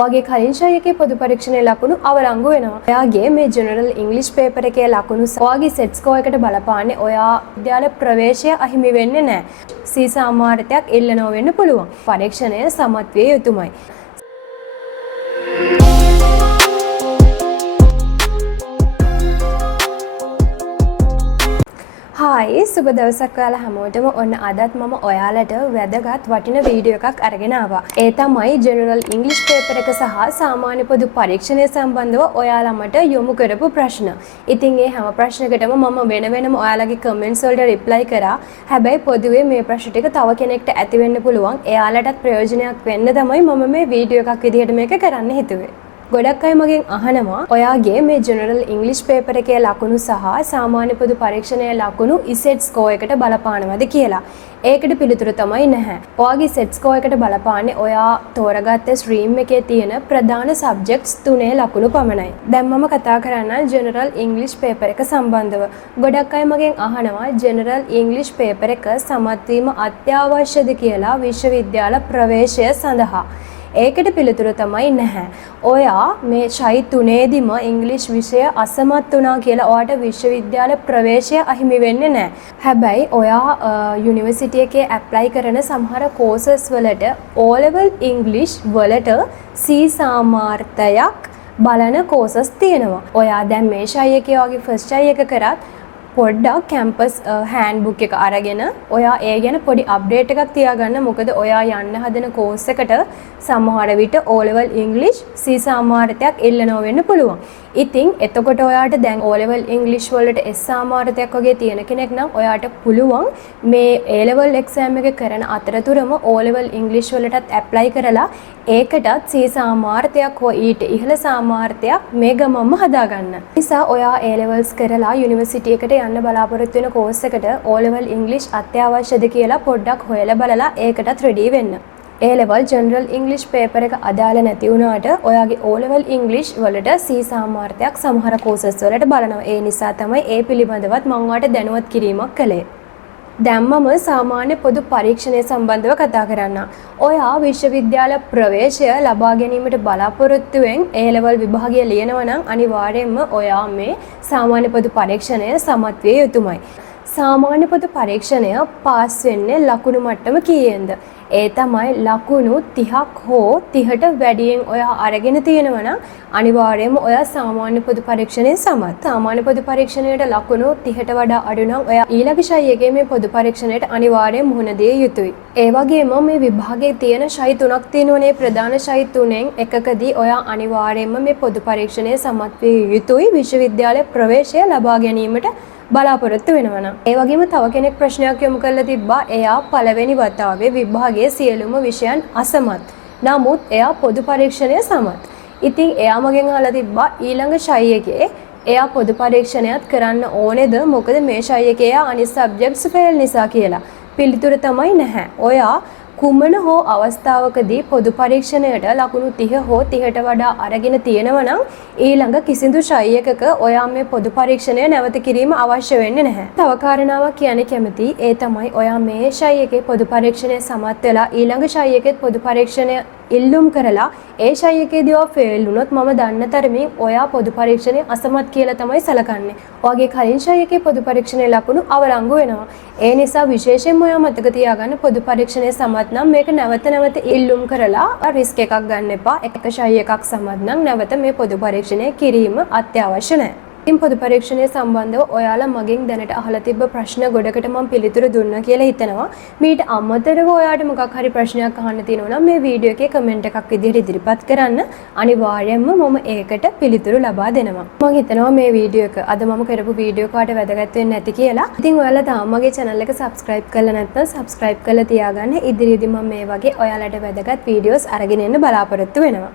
ඔයාගේ කලින් ශායකයේ පොදු පරීක්ෂණයේ ලකුණු අවලංගු වෙනවා. ඔයාගේ මේ ජෙනරල් ඉංග්‍රීසි පේපර් එකේ ලකුණු ඔයාගේ සෙට් ස්කෝර් එකට බලපාන්නේ ඔයා විද්‍යාල ප්‍රවේශය අහිමි වෙන්නේ නැහැ. සී සාමාර්ථයක් එල්ල නොවෙන්න පුළුවන්. පරීක්ෂණය සමත් විය යුතුමයි. හායි සුබ දවසක් ඔයාලා හැමෝටම. ඔන්න අදත් මම ඔයාලට වැදගත් වටින වීඩියෝ එකක් අරගෙන ආවා. ඒ තමයි ජෙනරල් ඉංග්‍රීසි පේපර් එක සහ සාමාන්‍ය පොදු පරීක්ෂණය සම්බන්ධව ඔයාලා මට යොමු කරපු ප්‍රශ්න. ඉතින් මේ හැම ප්‍රශ්නකටම මම වෙනම ඔයාලගේ කමෙන්ට්ස් වලට රිප්ලයි කරා. හැබැයි පොදුවේ මේ ප්‍රශ්න ටික තව කෙනෙක්ට ඇති වෙන්න පුළුවන්. එයාලටත් ප්‍රයෝජනයක් වෙන්න තමයි මම මේ වීඩියෝ එකක් විදිහට මේක කරන්න හිතුවේ. ගොඩක් අය මගෙන් අහනවා ඔයාගේ මේ ජෙනරල් ඉංග්‍රීසි පේපර් එකේ ලකුණු සහ සාමාන්‍ය පොදු පරීක්ෂණයේ ලකුණු ඉසෙට් ස්කෝර් එකට බලපානවද කියලා. ඒකට පිළිතුර තමයි නැහැ. ඔයාගේ සෙට් ස්කෝර් එකට බලපාන්නේ ඔයා තෝරගත්ත ස්ට්‍රීම් එකේ තියෙන ප්‍රධාන සබ්ජෙක්ට්ස් 3 ලකුණු පමණයි. දැන් මම කතා කරන්න ජෙනරල් ඉංග්‍රීසි පේපර් එක සම්බන්ධව. ගොඩක් අය මගෙන් අහනවා ජෙනරල් ඉංග්‍රීසි පේපර් එක සමත් වීම අත්‍යවශ්‍යද කියලා විශ්වවිද්‍යාල ප්‍රවේශය සඳහා. ඒකට පිළිතුර තමයි නැහැ. ඔයා මේ ශෛ 3ෙදිම ඉංග්‍රීසි විෂය අසමත් වුණා කියලා ඔයාට විශ්වවිද්‍යාල ප්‍රවේශය අහිමි වෙන්නේ නැහැ. හැබැයි ඔයා යුනිවර්සිටි එකේ ඇප්ලයි කරන සමහර කෝසස් වලට O level English වලට C සාමාර්ථයක් බලන කෝසස් තියෙනවා. ඔයා දැන් මේ ශෛ එකේ වගේ ෆස්ට් ශෛ එක කරත් පොඩ්ඩක් කැම්පස් හෑන්ඩ්බුක් එක අරගෙන ඔයා ඒ ගැන පොඩි අප්ඩේට් එකක් තියාගන්න. මොකද ඔයා යන්න හදන කෝස් එකට සමහර විට O level English C සාමාර්ථයක් එල්ල නොවෙන්න පුළුවන්. ඉතින් එතකොට ඔයාට දැන් O level English වලට S සාමාර්ථයක් වගේ තියෙන කෙනෙක් නම් ඔයාට පුළුවන් මේ A level exam එක කරන අතරතුරම O level English වලටත් ඇප්ලයි කරලා ඒකටත් C සාමාර්ථයක් හෝ ඊට ඉහළ සාමාර්ථයක් මේ ගමම්ම හදාගන්න. නිසා ඔයා A levels කරලා යුනිවර්සිටි එකට යන්න බලාපොරොත්තු වෙන කෝස් එකට O level English අත්‍යවශ්‍යද කියලා පොඩ්ඩක් හොයලා බලලා ඒකටත් රෙඩි වෙන්න. A level general English paper එක අදාළ නැති වුණාට ඔයාගේ O level English වලට C සාමාර්ථයක් සමහර courses වලට බලනවා. ඒ නිසා තමයි ඒ පිළිබඳවත් මම ඔයාලට දැනුවත් කිරීමක් කළේ. දැන් මම සාමාන්‍ය පොදු පරීක්ෂණය සම්බන්ධව කතා කරන්න. ඔයා විශ්වවිද්‍යාල ප්‍රවේශය ලබා ගැනීමට බලාපොරොත්තුෙන් A level විභාගය ලියනවා නම් අනිවාර්යයෙන්ම ඔයා මේ සාමාන්‍ය පොදු පරීක්ෂණය සමත් විය යුතුමයි. සාමාන්‍ය පොදු පරීක්ෂණය පාස් වෙන්නේ ලකුණු මට්ටම කීයෙන්ද? ඒ තමයි ලකුණු 30ක් හෝ 30ට වැඩියෙන් ඔයා අරගෙන තියෙනවා නම් අනිවාර්යයෙන්ම ඔයා සාමාන්‍ය පොදු පරීක්ෂණයේ සමත්. සාමාන්‍ය පොදු පරීක්ෂණයට ලකුණු 30ට වඩා අඩු නම් ඔයා ඊළඟ ශෛ එකේ මේ පොදු පරීක්ෂණයට අනිවාර්යයෙන් මුහුණ දිය යුතුයි. ඒ වගේම මේ විභාගයේ තියෙන ශෛ 3ක් තියෙනවනේ. ප්‍රධාන ශෛ 3න් එකකදී ඔයා අනිවාර්යයෙන්ම මේ පොදු පරීක්ෂණයේ සමත් විය යුතුයි විශ්වවිද්‍යාල ප්‍රවේශය ලබා ගැනීමට බලාපොරොත්තු වෙනවා නම්. ඒ වගේම තව කෙනෙක් ප්‍රශ්නයක් යොමු කරලා තිබ්බා. එයා පළවෙනි වතාවේ විභාගයේ සියලුම විෂයන් අසමත්. නමුත් එයා පොදු පරීක්ෂණය සමත්. ඉතින් එයා මගෙන් අහලා තිබ්බා ඊළඟ ශෛ එකේ එයා පොදු පරීක්ෂණයත් කරන්න ඕනේද? මොකද මේ ශෛ එකේ එයා අනිත් සබ්ජෙක්ට්ස් ෆේල් නිසා කියලා. පිළිතුර තමයි නැහැ. ඔයා කුමන හෝ අවස්ථාවකදී පොදු පරීක්ෂණයට ලකුණු 30 හෝ 30ට වඩා අරගෙන තියෙනවා නම් ඊළඟ කිසිදු ශෛ එකක ඔයා මේ පොදු පරීක්ෂණය නැවත කිරීම අවශ්‍ය වෙන්නේ නැහැ. තව කාරණාවක් කියන්න කැමතියි. ඒ තමයි ඔයා මේ ශෛ එකේ පොදු පරීක්ෂණය සමත් වෙලා ඊළඟ ශෛ එකේ පොදු පරීක්ෂණය ඉල්ලුම් කරලා ඒ ශෛ එකේදී ඔයා ෆේල් වුණොත් මම දන්න තරමින් ඔයා පොදු පරීක්ෂණය අසමත් කියලා තමයි සැලකන්නේ. ඔයාගේ කලින් ශෛ එකේ පොදු පරීක්ෂණයේ ලකුණු අවලංගු වෙනවා. ඒ නිසා විශේෂයෙන්ම ඔයා මතක තියාගන්න පොදු පරීක්ෂණය සමත් නම් මේක නැවත ඉල්ලුම් කරලා රිස්ක් එකක් ගන්න එපා. එක ශෛ එකක් සමත් නම් නැවත මේ පොදු පරීක්ෂණය කිරීම අත්‍යවශ්‍ය නැහැ. ඉතින් පොදු පරීක්ෂණය සම්බන්ධව ඔයාලා මගෙන් දැනට අහලා තිබ්බ ප්‍රශ්න ගොඩකට මම පිළිතුරු දුන්නා කියලා හිතනවා. මීට අමතරව ඔයාලට මොකක් හරි ප්‍රශ්නයක් අහන්න තියෙනවා නම් මේ වීඩියෝ එකේ කමෙන්ට් එකක් විදිහට ඉදිරිපත් කරන්න. අනිවාර්යයෙන්ම මම ඒකට පිළිතුරු ලබා දෙනවා. මම හිතනවා මේ වීඩියෝ එක අද මම කරපු වීඩියෝ එකට වැදගත් වෙන්නේ නැති කියලා. ඉතින් ඔයාලා තාම මගේ channel එක subscribe කරලා නැත්නම් subscribe කරලා තියාගන්න. ඉදිරියේදී මම මේ වගේ ඔයාලට වැදගත් වීඩියෝස් අරගෙන එන්න බලාපොරොත්තු වෙනවා.